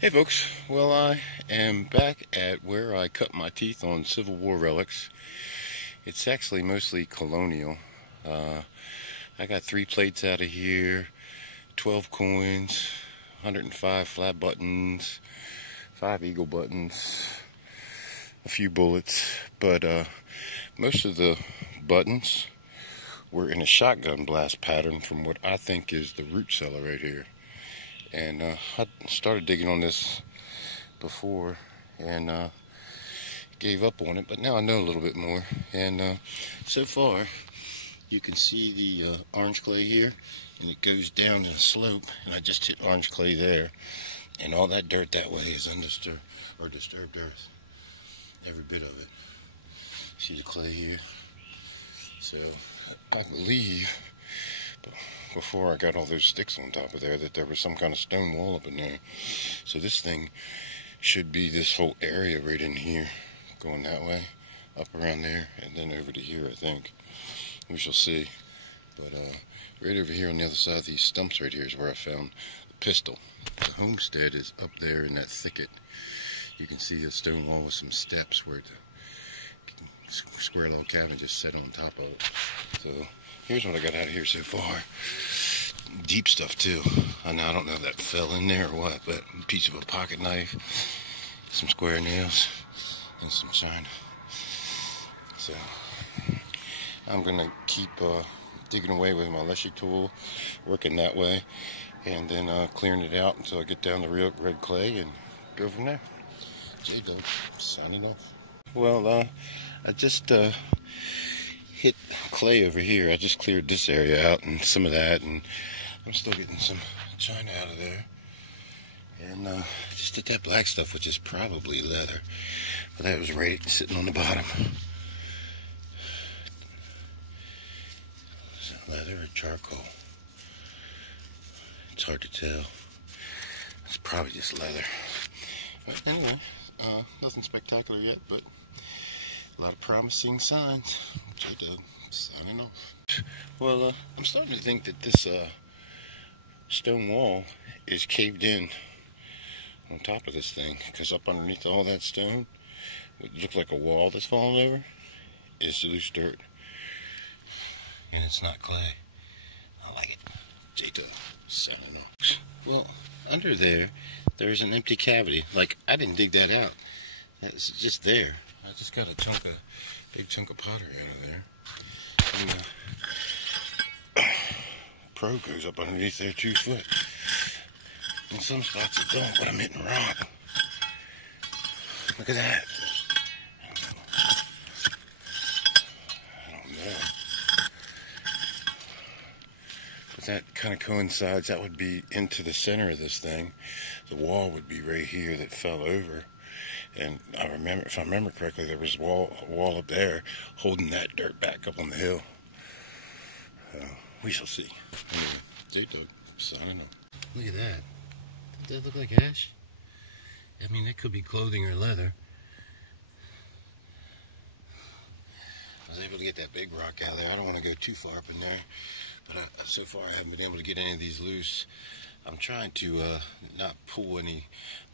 Hey folks, well I am back at where I cut my teeth on Civil War relics. It's actually mostly colonial. I got 3 plates out of here, 12 coins, 105 flat buttons, 5 eagle buttons, a few bullets, but most of the buttons were in a shotgun blast pattern from what I think is the root cellar right here. And I started digging on this before and gave up on it, but now I know a little bit more. And so far you can see the orange clay here, and it goes down in a slope, and I just hit orange clay there, and all that dirt that way is undisturbed or disturbed earth, every bit of it. See the clay here? So I believe before I got all those sticks on top of there that there was some kind of stone wall up in there. So this thing should be this whole area right in here, going that way, up around there, and then over to here, I think. We shall see. But right over here on the other side of these stumps right here is where I found the pistol. The homestead is up there in that thicket. You can see a stone wall with some steps where the square little cabin just set on top of it. So here's what I got out of here so far. Deep stuff too. I don't know if that fell in there or what, but a piece of a pocket knife, some square nails, and some china. So I'm gonna keep digging away with my leshy tool, working that way, and then clearing it out until I get down the real red clay and go from there. J-Dub, signing off. Well, I just hit clay over here. I just cleared this area out and some of that, and I'm still getting some china out of there. And just did that black stuff, which is probably leather, but that was right sitting on the bottom. Is it leather or charcoal? It's hard to tell. It's probably just leather. But anyway, nothing spectacular yet, but a lot of promising signs, which I did. Signing off. Well, I'm starting to think that this stone wall is caved in on top of this thing, because up underneath all that stone, what looked like a wall that's fallen over, is loose dirt. And it's not clay. I like it. J-Dub, signing off. Well, under there, there's an empty cavity. Like, I didn't dig that out. It's just there. I just got a big chunk of pottery out of there. And Pro goes up underneath there 2 foot. In some spots it don't, but I'm hitting rock. Look at that. I don't know. But that kind of coincides. That would be into the center of this thing. The wall would be right here that fell over. And I remember, if I remember correctly, there was a wall up there holding that dirt back up on the hill. We shall see. Anyway, J-Dub, signing off. Look at that. Does that look like ash? I mean, that could be clothing or leather. I was able to get that big rock out of there. I don't want to go too far up in there, but so far I haven't been able to get any of these loose. I'm trying to not pull any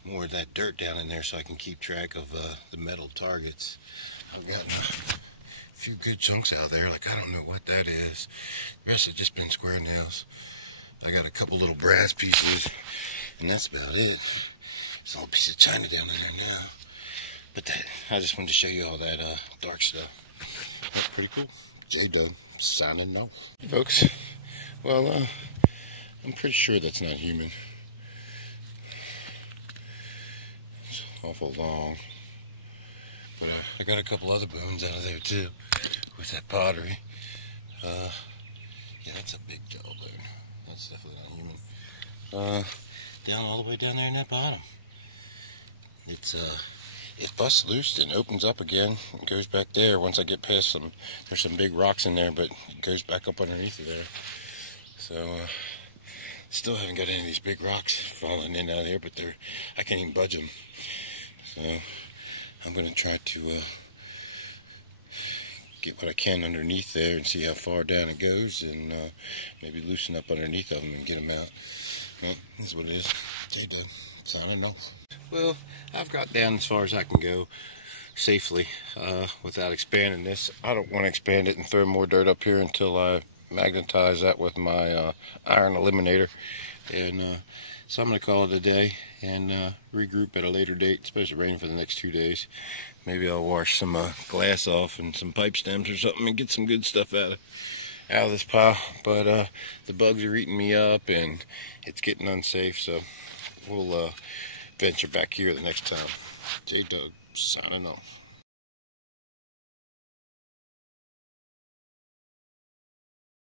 more of that dirt down in there so I can keep track of the metal targets. I've gotten a few good chunks out there, like I don't know what that is. The rest have just been square nails. I got a couple little brass pieces, and that's about it. There's a little piece of china down in there now. But I just wanted to show you all that dark stuff. That's pretty cool. J-Dub, signing off. Hey folks, well I'm pretty sure that's not human. It's awful long. But I got a couple other bones out of there too, with that pottery. Yeah, that's a big jawbone. That's definitely not human. Down all the way down there in that bottom. It busts loose and opens up again and goes back there. Once I get past there's some big rocks in there, but it goes back up underneath of there. So, still haven't got any of these big rocks falling in out of there, but I can't even budge them. So, I'm going to try to get what I can underneath there and see how far down it goes, and maybe loosen up underneath of them and get them out. Well, this is what it is. J-Doug signing off. Well, I've got down as far as I can go safely without expanding this. I don't want to expand it and throw more dirt up here until I magnetize that with my iron eliminator. And so I'm going to call it a day and regroup at a later date. It's supposed to rain for the next 2 days. Maybe I'll wash some glass off and some pipe stems or something and get some good stuff out of this pile. But the bugs are eating me up and it's getting unsafe, so we'll venture back here the next time. J-Doug signing off.